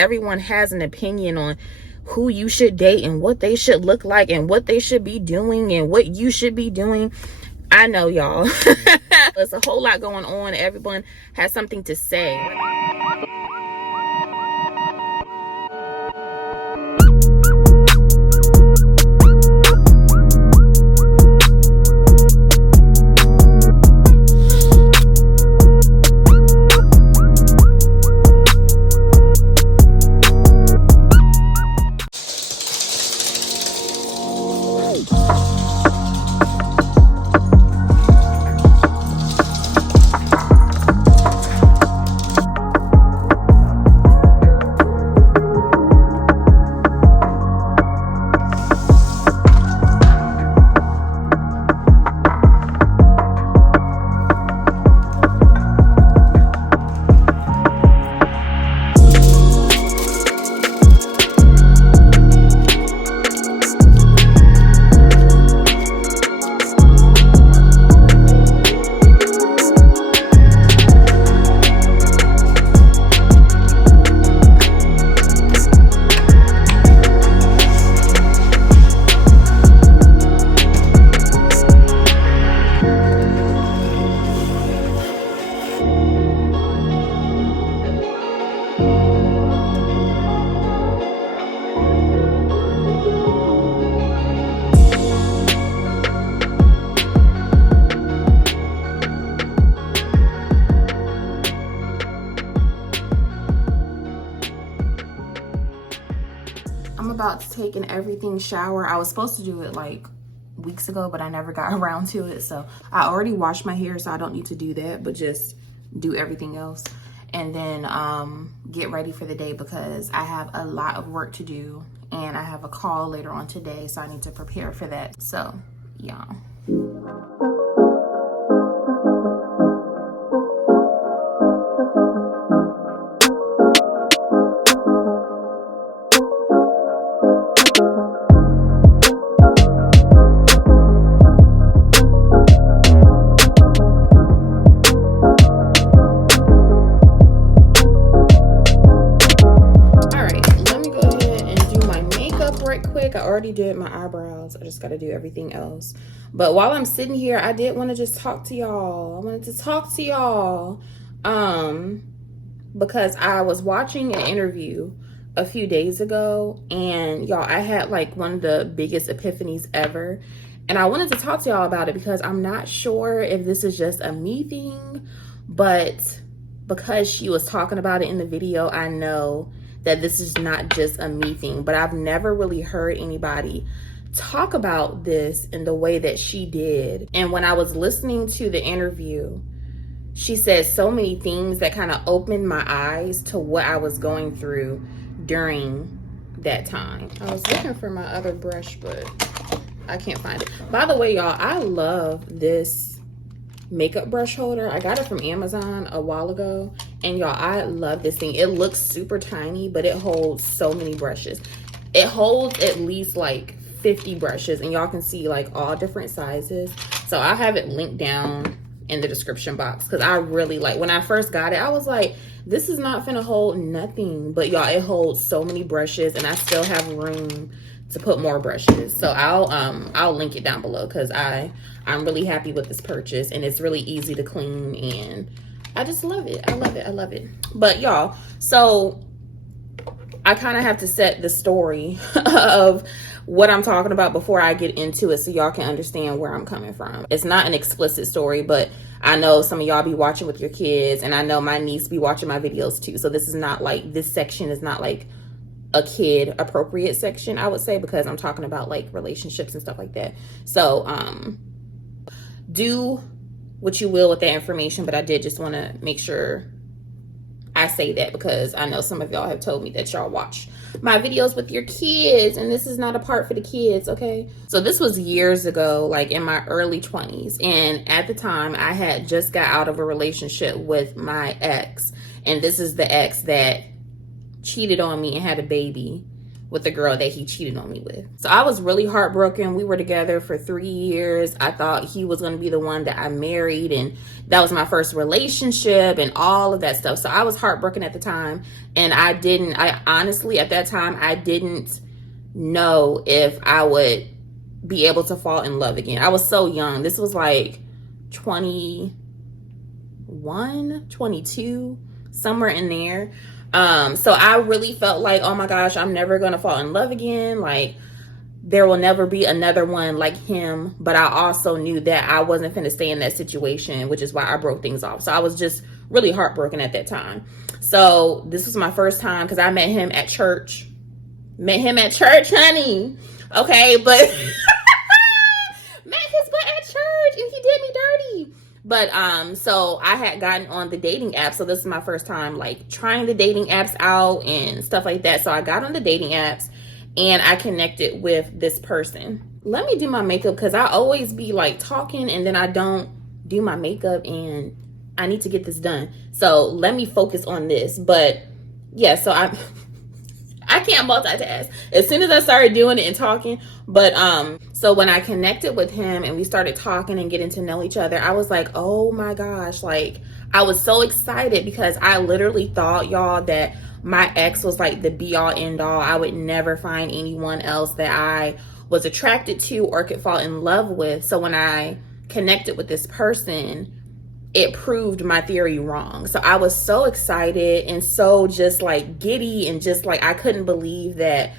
everyone has an opinion on who you should date and what they should look like and what they should be doing and what you should be doing. I know, y'all. There's a whole lot going on. Everyone has something to say. I'm about to take an everything shower. I was supposed to do it like weeks ago, but I never got around to it. So I already washed my hair, so I don't need to do that, but just do everything else. And then get ready for the day because I have a lot of work to do and I have a call later on today, so I need to prepare for that. So, yeah. I already did my eyebrows. I just got to do everything else. But while I'm sitting here, I did want to just talk to y'all. I wanted to talk to y'all because I was watching an interview a few days ago, and y'all, I had like one of the biggest epiphanies ever, and I wanted to talk to y'all about it because I'm not sure if this is just a me thing, but because she was talking about it in the video, I know that this is not just a me thing, but I've never really heard anybody talk about this in the way that she did. And when I was listening to the interview, she said so many things that kind of opened my eyes to what I was going through during that time. I was looking for my other brush, but I can't find it. By the way, y'all, I love this makeup brush holder. I got it from Amazon a while ago, and y'all, I love this thing. It looks super tiny, but it holds so many brushes. It holds at least like 50 brushes, and y'all can see like all different sizes. So I have it linked down in the description box because I really like, when I first got it, I was like, this is not finna hold nothing, but y'all, it holds so many brushes, and I still have room to put more brushes. So I'll link it down below because I'm really happy with this purchase, and it's really easy to clean, and I just love it. I love it. I love it. But y'all, so I kind of have to set the story of what I'm talking about before I get into it so y'all can understand where I'm coming from. It's not an explicit story, but I know some of y'all be watching with your kids, and I know my niece be watching my videos too. So this is not like, this section is not like a kid appropriate section, I would say, because I'm talking about like relationships and stuff like that. So do what you will with that information, but I did just want to make sure I say that because I know some of y'all have told me that y'all watch my videos with your kids, and this is not a part for the kids, okay? So this was years ago, like in my early 20s, and at the time I had just got out of a relationship with my ex, and this is the ex that cheated on me and had a baby with the girl that he cheated on me with. So I was really heartbroken. We were together for 3 years. I thought he was going to be the one that I married, and that was my first relationship and all of that stuff. So I was heartbroken at the time, and I honestly, at that time, I didn't know if I would be able to fall in love again. I was so young. This was like 21, 22, somewhere in there. So I really felt like, oh my gosh, I'm never going to fall in love again. Like, there will never be another one like him. But I also knew that I wasn't going to stay in that situation, which is why I broke things off. So I was just really heartbroken at that time. So this was my first time, because I met him at church. Honey. Okay, but met his butt at church, and he did me dirty. But so I had gotten on the dating app. So this is my first time like trying the dating apps out and stuff like that. So I got on the dating apps and I connected with this person. Let me do my makeup, because I always be like talking and then I don't do my makeup, and I need to get this done. So let me focus on this. But yeah, so I can't multitask. As soon as I started doing it and talking, but so when I connected with him and we started talking and getting to know each other, I was like, oh my gosh, like I was so excited, because I literally thought, y'all, that my ex was like the be all end all. I would never find anyone else that I was attracted to or could fall in love with. So when I connected with this person, it proved my theory wrong. So I was so excited and so just like giddy, and just like I couldn't believe that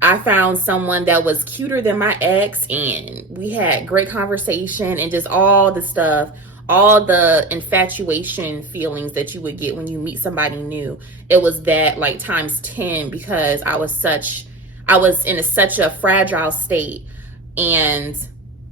I found someone that was cuter than my ex, and we had great conversation and just all the stuff, all the infatuation feelings that you would get when you meet somebody new. It was that like times 10, because I was in such a fragile state, and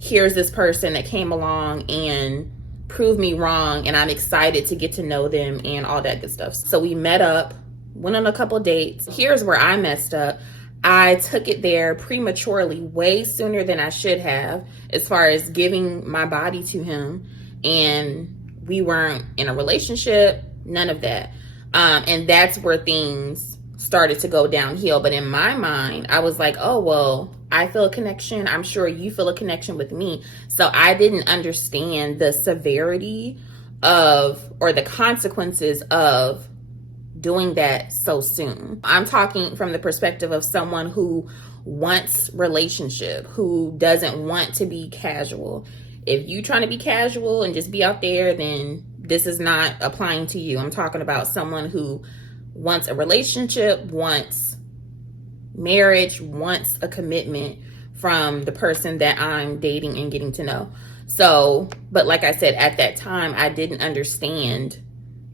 here's this person that came along and proved me wrong, and I'm excited to get to know them and all that good stuff. So we met up, went on a couple dates. Here's where I messed up. I took it there prematurely, way sooner than I should have, as far as giving my body to him. And we weren't in a relationship, none of that. And that's where things started to go downhill. But in my mind, I was like, oh, well, I feel a connection. I'm sure you feel a connection with me. So I didn't understand the severity of, or the consequences of, doing that so soon. I'm talking from the perspective of someone who wants relationship, who doesn't want to be casual. If you trying to be casual and just be out there, then this is not applying to you. I'm talking about someone who wants a relationship, wants marriage, wants a commitment from the person that I'm dating and getting to know. So, but like I said, at that time, I didn't understand.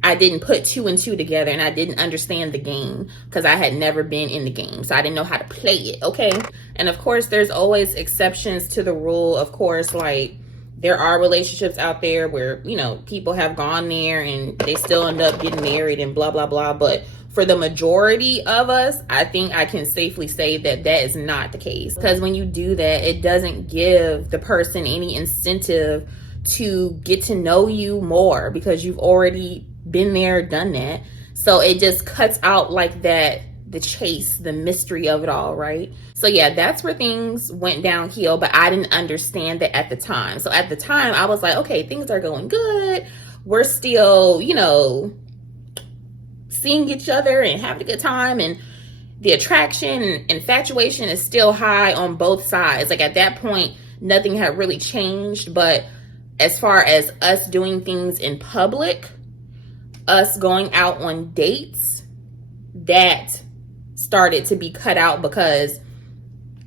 I didn't put 2 and 2 together, and I didn't understand the game, because I had never been in the game. So I didn't know how to play it, okay? And of course, there's always exceptions to the rule. Of course, like, there are relationships out there where, you know, people have gone there and they still end up getting married and blah, blah, blah. But for the majority of us, I think I can safely say that that is not the case. Because when you do that, it doesn't give the person any incentive to get to know you more, because you've already been there, done that. So it just cuts out like that, the chase, the mystery of it all, right? So yeah, that's where things went downhill, but I didn't understand that at the time. So at the time, I was like, okay, things are going good. We're still, you know, seeing each other and having a good time, and the attraction and infatuation is still high on both sides. Like at that point, nothing had really changed. But as far as us doing things in public, us going out on dates, that started to be cut out, because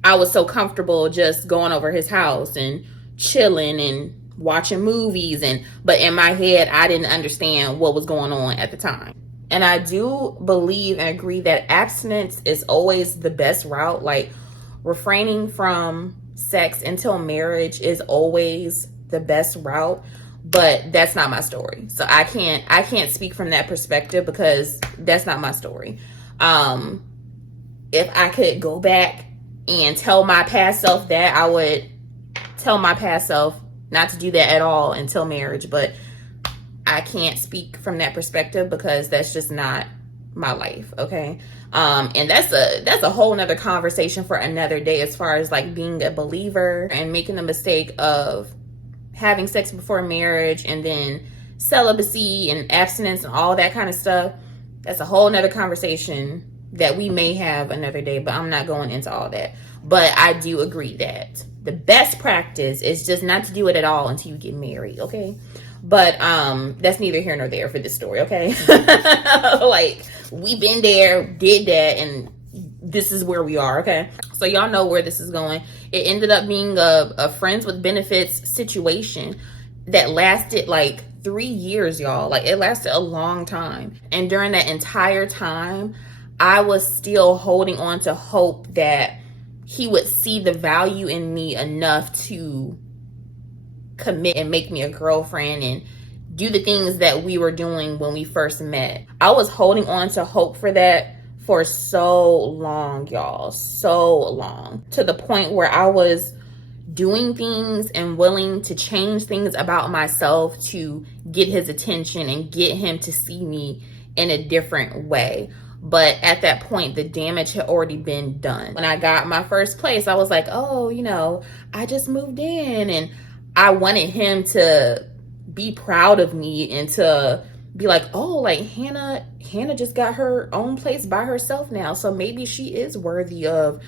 I was so comfortable just going over his house and chilling and watching movies, but in my head, I didn't understand what was going on at the time. And I do believe and agree that abstinence is always the best route. Like, refraining from sex until marriage is always the best route, but that's not my story. So I can't speak from that perspective, because that's not my story. If I could go back and tell my past self that, I would tell my past self not to do that at all until marriage. But I can't speak from that perspective, because that's just not my life, okay? And that's a whole nother conversation for another day, as far as like being a believer and making the mistake of having sex before marriage and then celibacy and abstinence and all that kind of stuff. That's a whole nother conversation that we may have another day, but I'm not going into all that. But I do agree that the best practice is just not to do it at all until you get married, okay? But that's neither here nor there for this story, okay? Like, we've been there, did that, and this is where we are, okay? So y'all know where this is going. It ended up being a friends with benefits situation that lasted like 3 years, y'all. Like, it lasted a long time. And during that entire time, I was still holding on to hope that he would see the value in me enough to commit and make me a girlfriend and do the things that we were doing when we first met. I was holding on to hope for that for so long, y'all. So long. To the point where I was doing things and willing to change things about myself to get his attention and get him to see me in a different way. But at that point, the damage had already been done. When I got my first place, I was like, oh, you know, I just moved in, and I wanted him to be proud of me and to be like, oh, like Hannah just got her own place by herself now, so maybe she is worthy of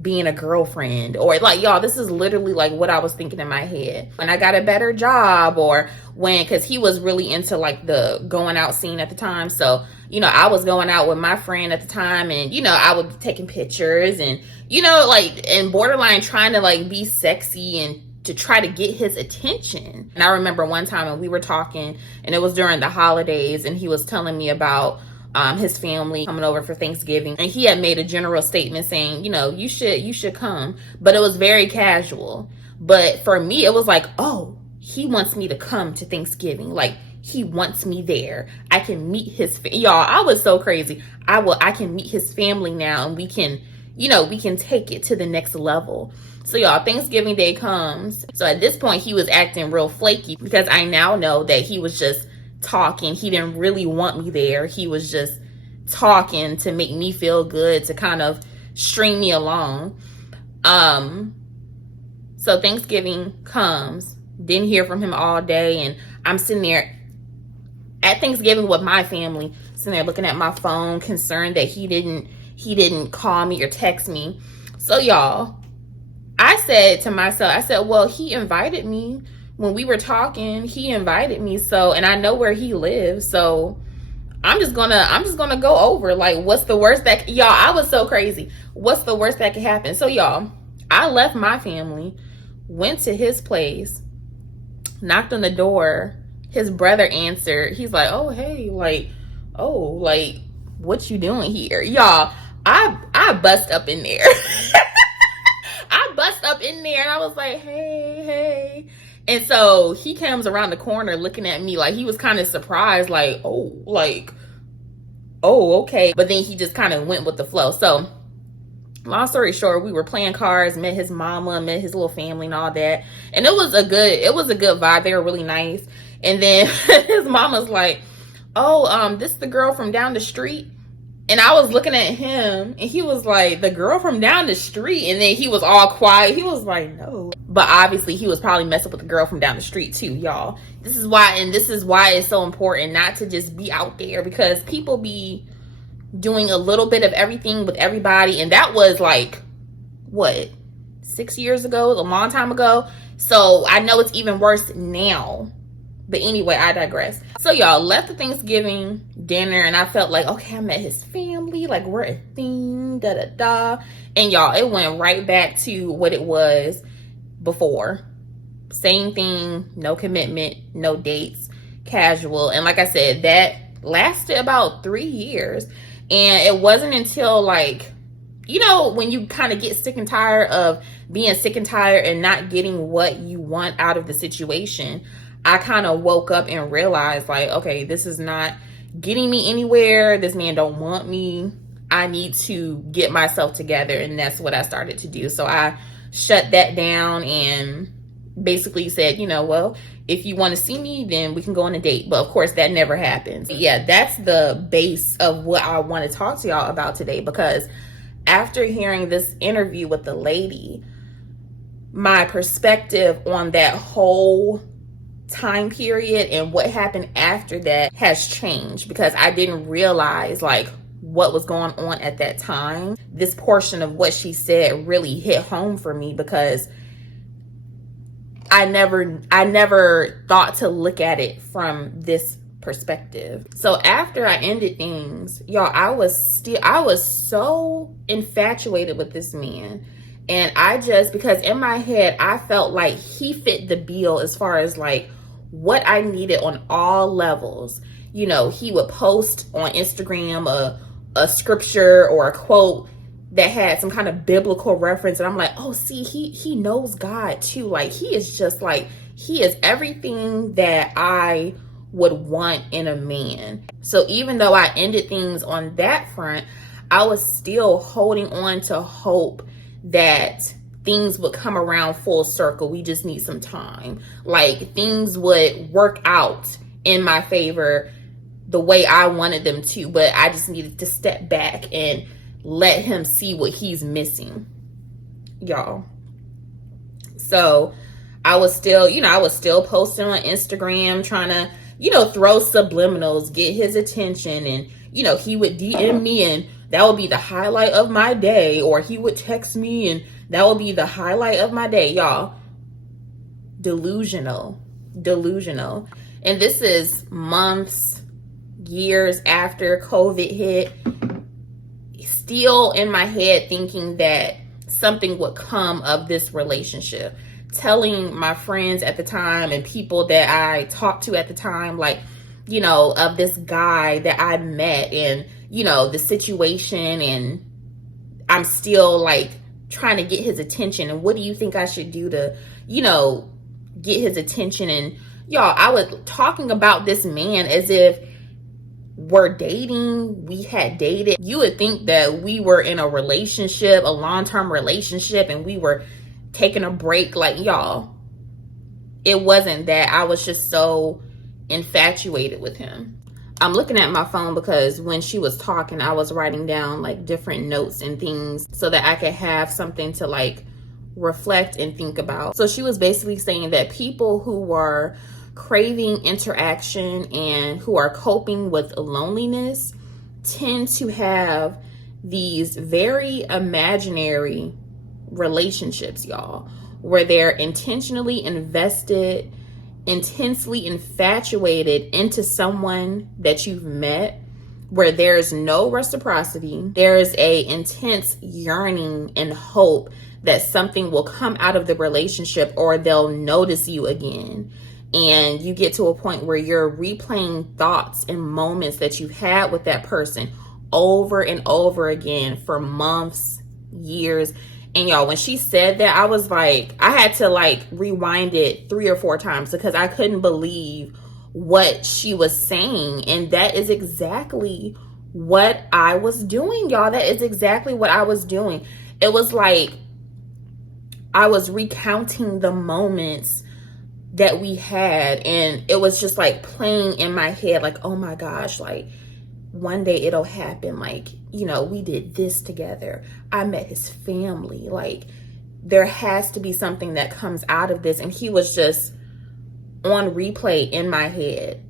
being a girlfriend. Or like, y'all, this is literally like what I was thinking in my head when I got a better job, or when, because he was really into like the going out scene at the time. So, you know, I was going out with my friend at the time, and, you know, I would be taking pictures and, you know, like, and borderline trying to like be sexy and to try to get his attention. And I remember one time when we were talking, and it was during the holidays, and he was telling me about his family coming over for Thanksgiving, and he had made a general statement saying, you know, you should come, but it was very casual. But for me, it was like, oh, he wants me to come to Thanksgiving, like he wants me there. I can meet his y'all. I was so crazy. I can meet his family now, and we can, you know, we can take it to the next level. So y'all, Thanksgiving Day comes. So at this point, he was acting real flaky, because I now know that he was just talking. He didn't really want me there. He was just talking to make me feel good, to kind of string me along. So Thanksgiving comes, didn't hear from him all day, and I'm sitting there at Thanksgiving with my family, sitting there looking at my phone, concerned that he didn't call me or text me. So y'all, I said to myself, I said, well, he invited me when we were talking. He invited me, so, and I know where he lives, so I'm just gonna go over. Like, what's the worst that, y'all, I was so crazy. What's the worst that could happen? So y'all, I left my family, went to his place, knocked on the door. His brother answered. He's like, oh, hey, like, oh, like, what you doing here? Y'all, I bust up in there. I bust up in there, and I was like, hey. And so he comes around the corner looking at me like he was kind of surprised, like, oh, okay. But then he just kind of went with the flow. So long story short, we were playing cards, met his mama, met his little family and all that. And it was a good vibe. They were really nice. And then his mama's like, oh, this is the girl from down the street. And I was looking at him, and he was like, the girl from down the street? And then he was all quiet. He was like, no. But obviously he was probably messing with the girl from down the street too, y'all. This is why it's so important not to just be out there, because people be doing a little bit of everything with everybody. And that was like, what, 6 years ago? A long time ago. So I know it's even worse now. But anyway, I digress. So y'all, left the Thanksgiving dinner, and I felt like, okay, I met his family, like we're a thing, da-da-da. And y'all, it went right back to what it was before. Same thing, no commitment, no dates, casual. And like I said, that lasted about 3 years. And it wasn't until, like, you know, when you kind of get sick and tired of being sick and tired and not getting what you want out of the situation, I kind of woke up and realized, like, okay, this is not getting me anywhere. This man don't want me. I need to get myself together. And that's what I started to do. So I shut that down and basically said, well, if you want to see me, then we can go on a date. But of course, that never happens. Yeah, that's the base of what I want to talk to y'all about today, because after hearing this interview with the lady, my perspective on that whole time period and what happened after that has changed, because I didn't realize like what was going on at that time. This portion of what she said really hit home for me, because I never thought to look at it from this perspective. So after I ended things, y'all, I was so infatuated with this man. And because in my head, I felt like he fit the bill as far as like what I needed on all levels. He would post on Instagram a scripture or a quote that had some kind of biblical reference, and I'm like, oh, see, he knows God too. Like, he is everything that I would want in a man. So even though I ended things on that front, I was still holding on to hope that things would come around full circle. We just need some time. Like, things would work out in my favor the way I wanted them to, but I just needed to step back and let him see what he's missing, y'all. So I was still posting on Instagram, trying to, throw subliminals, get his attention. And, he would DM me and that would be the highlight of my day. Or he would text me and that would be the highlight of my day, y'all. Delusional. And this is months, years after COVID hit. Still in my head thinking that something would come of this relationship. Telling my friends at the time and people that I talked to at the time, like, of this guy that I met and, the situation, and I'm still like trying to get his attention. And what do you think I should do to, get his attention? And y'all, I was talking about this man as if we're dating, we had dated. You would think that we were in a relationship, a long-term relationship, and we were taking a break. Like, y'all, it wasn't that. I was just so infatuated with him. I'm looking at my phone because when she was talking, I was writing down like different notes and things so that I could have something to like reflect and think about. So she was basically saying that people who were craving interaction and who are coping with loneliness tend to have these very imaginary relationships, y'all, where they're intentionally invested, intensely infatuated into someone that you've met, where there's no reciprocity. There's a intense yearning and hope that something will come out of the relationship or they'll notice you again. And you get to a point where you're replaying thoughts and moments that you've had with that person over and over again for months, years. And y'all, when she said that, I was like, I had to like rewind it 3 or 4 times because I couldn't believe what she was saying. And that is exactly what I was doing, y'all. That is exactly what I was doing. It was like I was recounting the moments that we had, and it was just like playing in my head, like, oh my gosh, like one day it'll happen. Like, we did this together. I met his family. Like, there has to be something that comes out of this. And he was just on replay in my head,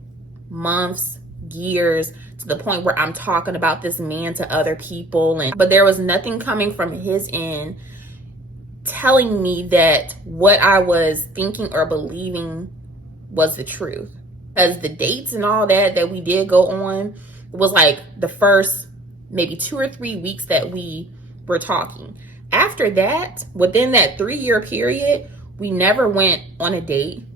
months, years, to the point where I'm talking about this man to other people. But there was nothing coming from his end telling me that what I was thinking or believing was the truth. As the dates and all that we did go on, it was like the first maybe 2 or 3 weeks that we were talking. After that, within that 3-year period, we never went on a date,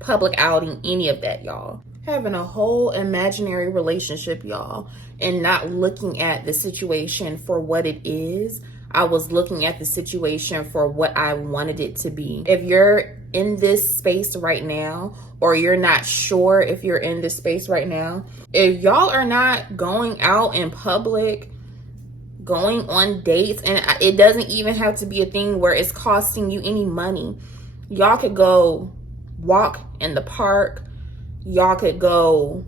public outing, any of that, y'all. Having a whole imaginary relationship, y'all, and not looking at the situation for what it is. I was looking at the situation for what I wanted it to be. If you're in this space right now, or you're not sure if you're in this space right now, if y'all are not going out in public, going on dates, and it doesn't even have to be a thing where it's costing you any money. Y'all could go walk in the park. Y'all could go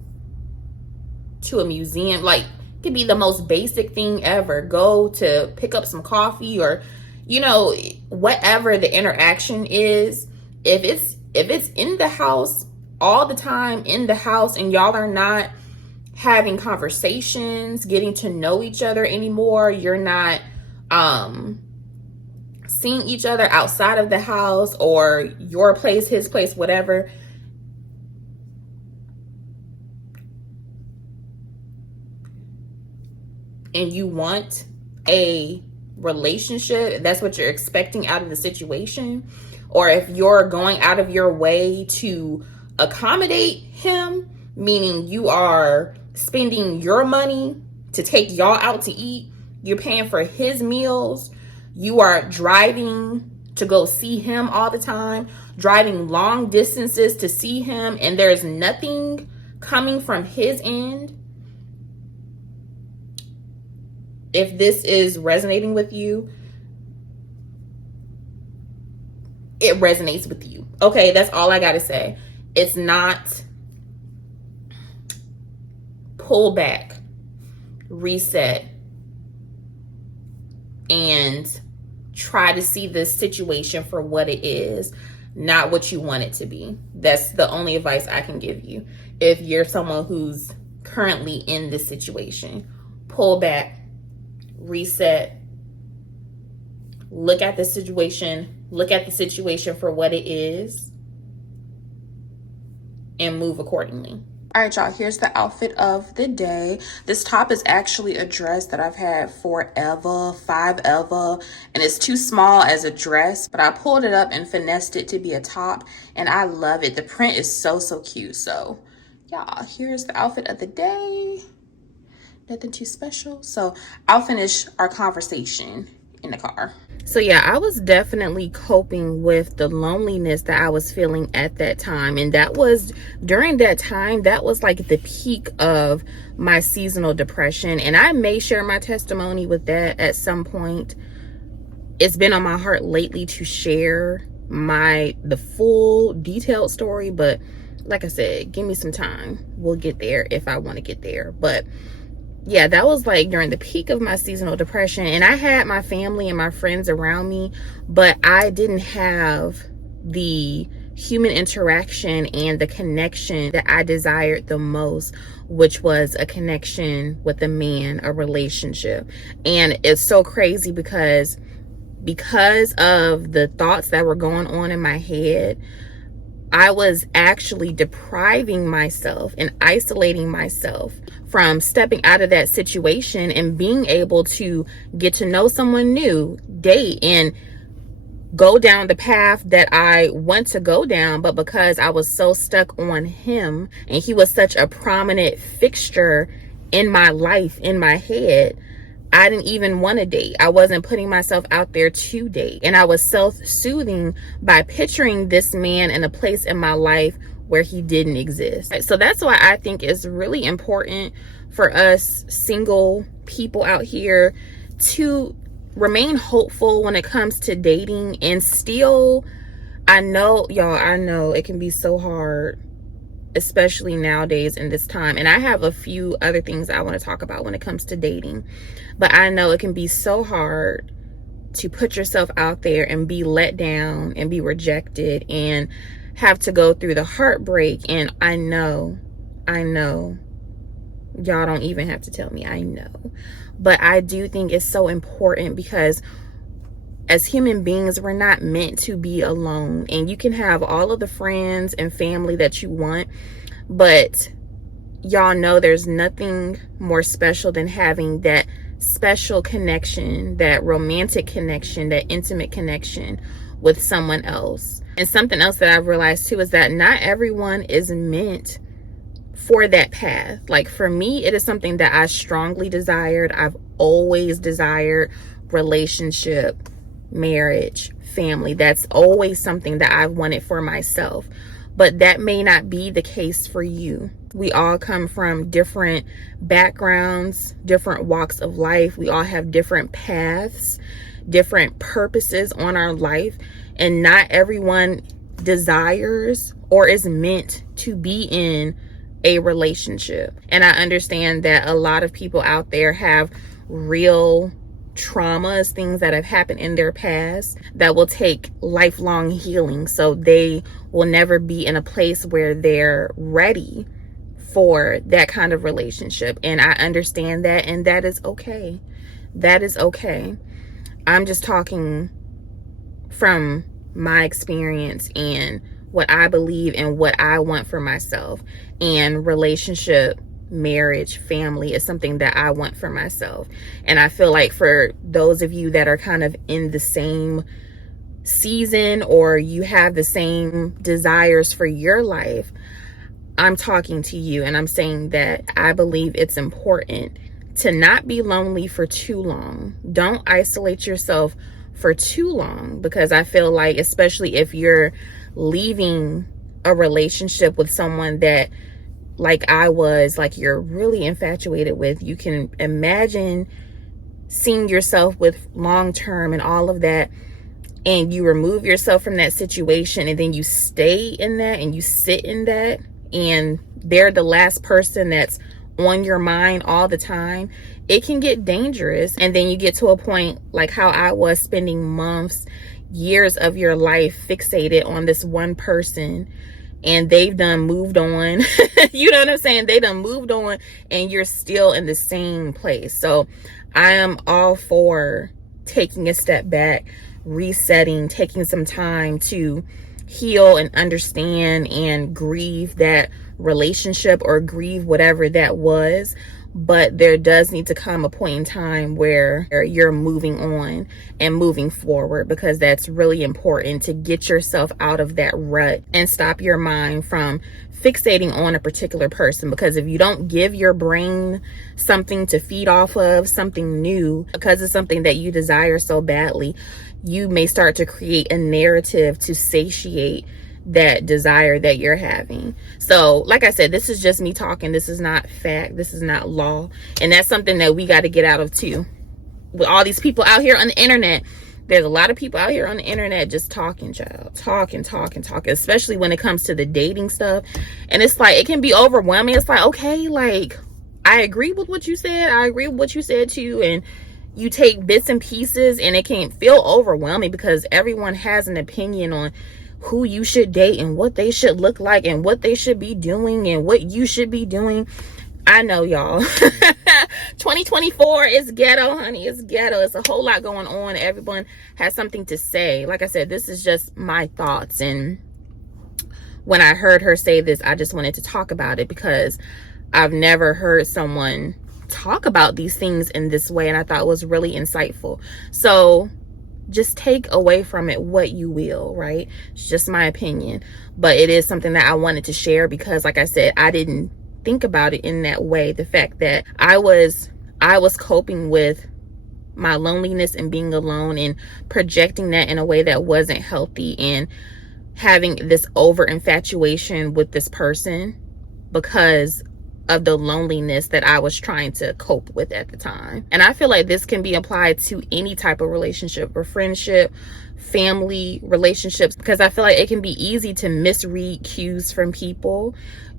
to a museum. Like, it could be the most basic thing ever. Go to pick up some coffee, or, you know, whatever the interaction is. If it's in the house all the time, in the house, and y'all are not having conversations, getting to know each other anymore, you're not seeing each other outside of the house, or your place, his place, whatever, and you want a relationship, that's what you're expecting out of the situation, or if you're going out of your way to accommodate him, meaning you are spending your money to take y'all out to eat, you're paying for his meals, you are driving to go see him all the time, driving long distances to see him, and there's nothing coming from his end. If this is resonating with you, it resonates with you. Okay, that's all I gotta say. It's not pull back, reset, and try to see this situation for what it is, not what you want it to be. That's the only advice I can give you. If you're someone who's currently in this situation, pull back, reset, look at the situation for what it is, and move accordingly. All right, y'all, here's the outfit of the day. This top is actually a dress that I've had forever, and it's too small as a dress, but I pulled it up and finessed it to be a top, and I love it. The print is so cute. So y'all, here's the outfit of the day. Nothing too special. So I'll finish our conversation in the car. So yeah, I was definitely coping with the loneliness that I was feeling at that time. And that was, during that time, that was like the peak of my seasonal depression. And I may share my testimony with that at some point. It's been on my heart lately to share the full detailed story. But like I said, give me some time. We'll get there if I want to get there. But yeah, that was like during the peak of my seasonal depression, and I had my family and my friends around me, but I didn't have the human interaction and the connection that I desired the most, which was a connection with a man, a relationship. And it's so crazy because of the thoughts that were going on in my head, I was actually depriving myself and isolating myself from stepping out of that situation and being able to get to know someone new, date, and go down the path that I want to go down. But because I was so stuck on him and he was such a prominent fixture in my life, in my head, I didn't even want to date. I wasn't putting myself out there to date. And I was self-soothing by picturing this man in a place in my life where he didn't exist. So that's why I think it's really important for us single people out here to remain hopeful when it comes to dating. And still, I know, y'all, I know it can be so hard, especially nowadays in this time. And I have a few other things I want to talk about when it comes to dating. But I know it can be so hard to put yourself out there and be let down and be rejected and have to go through the heartbreak. And I know, y'all don't even have to tell me, I know. But I do think it's so important because as human beings, we're not meant to be alone. And you can have all of the friends and family that you want, but y'all know there's nothing more special than having that special connection, that romantic connection, that intimate connection with someone else. And something else that I've realized too is that not everyone is meant for that path. Like for me, it is something that I strongly desired. I've always desired relationship, marriage, family. That's always something that I've wanted for myself. But that may not be the case for you. We all come from different backgrounds, different walks of life. We all have different paths, different purposes on our life. and not everyone desires or is meant to be in a relationship. And I understand that a lot of people out there have real traumas, things that have happened in their past that will take lifelong healing. So they will never be in a place where they're ready for that kind of relationship. And I understand that, and that is okay. That is okay. I'm just talking from my experience and what I believe and what I want for myself. And relationship, marriage, family is something that I want for myself. And I feel like for those of you that are kind of in the same season or you have the same desires for your life, I'm talking to you and I'm saying that I believe it's important to not be lonely for too long. Don't isolate yourself for too long, because I feel like, especially if you're leaving a relationship with someone that, like I was, like you're really infatuated with, you can imagine seeing yourself with long-term and all of that, and you remove yourself from that situation and then you stay in that and you sit in that, and they're the last person that's on your mind all the time. It can get dangerous. And then you get to a point like how I was, spending months, years of your life fixated on this one person, and they've done moved on. You know what I'm saying? They done moved on and you're still in the same place. So I am all for taking a step back, resetting, taking some time to heal and understand and grieve that relationship or grieve whatever that was. But there does need to come a point in time where you're moving on and moving forward, because that's really important to get yourself out of that rut and stop your mind from fixating on a particular person. Because if you don't give your brain something to feed off of, something new, because it's something that you desire so badly, you may start to create a narrative to satiate that desire that you're having. So like I said, this is just me talking. This is not fact. This is not law. And that's something that we got to get out of too. With all these people out here on the internet, there's a lot of people out here on the internet just talking, child. Talking, especially when it comes to the dating stuff. And it's like, it can be overwhelming. It's like, okay, like, I agree with what you said. I agree with what you said too. And you take bits and pieces, and it can feel overwhelming because everyone has an opinion on who you should date and what they should look like and what they should be doing and what you should be doing. I know, y'all. 2024 is ghetto, honey. It's ghetto. It's a whole lot going on. Everyone has something to say. Like I said, this is just my thoughts. And when I heard her say this, I just wanted to talk about it because I've never heard someone talk about these things in this way. And I thought it was really insightful. So just take away from it what you will, right? It's just my opinion, but it is something that I wanted to share because, like I said, I didn't think about it in that way. The fact that I was coping with my loneliness and being alone and projecting that in a way that wasn't healthy, and having this over infatuation with this person because of the loneliness that I was trying to cope with at the time. And I feel like this can be applied to any type of relationship or friendship, family relationships, because I feel like it can be easy to misread cues from people.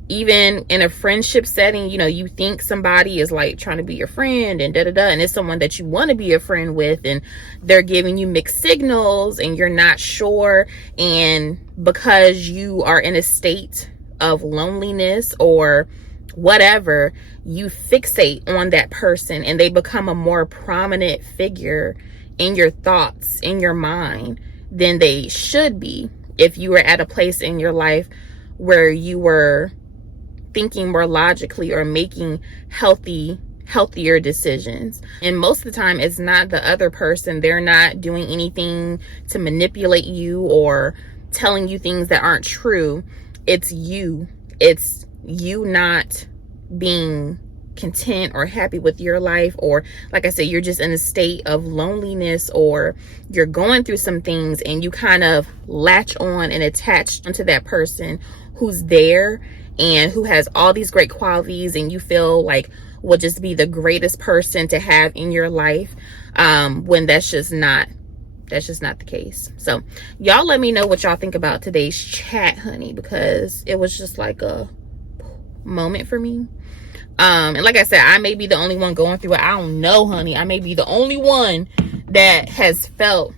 Even in a friendship setting, you know, you think somebody is like trying to be your friend and and it's someone that you want to be a friend with, and they're giving you mixed signals and you're not sure. And because you are in a state of loneliness or whatever, you fixate on that person and they become a more prominent figure in your thoughts, in your mind, than they should be if you were at a place in your life where you were thinking more logically or making healthier decisions. And most of the time, it's not the other person. They're not doing anything to manipulate you or telling you things that aren't true. It's you. It's you not being content or happy with your life, or like I said, you're just in a state of loneliness, or you're going through some things and you kind of latch on and attach onto that person who's there and who has all these great qualities, and you feel like will just be the greatest person to have in your life, when that's just not That's just not the case. So y'all let me know what y'all think about today's chat, honey, because it was just like a moment for me. And like I said, I may be the only one going through it. I don't know, honey. I may be the only one that has felt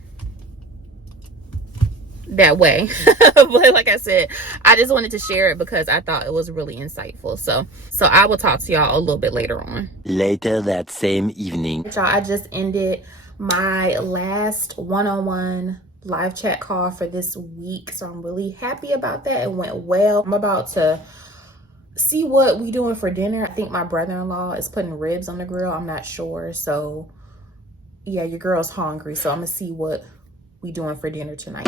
that way. But like I said, I just wanted to share it because I thought it was really insightful. So I will talk to y'all a little bit later on. Later that same evening. Y'all, I just ended my last one-on-one live chat call for this week, so I'm really happy about that. It went well. I'm about to see what we doing for dinner. I think my brother-in-law is putting ribs on the grill. I'm not sure. So yeah, your girl's hungry, so I'm gonna see what we doing for dinner tonight.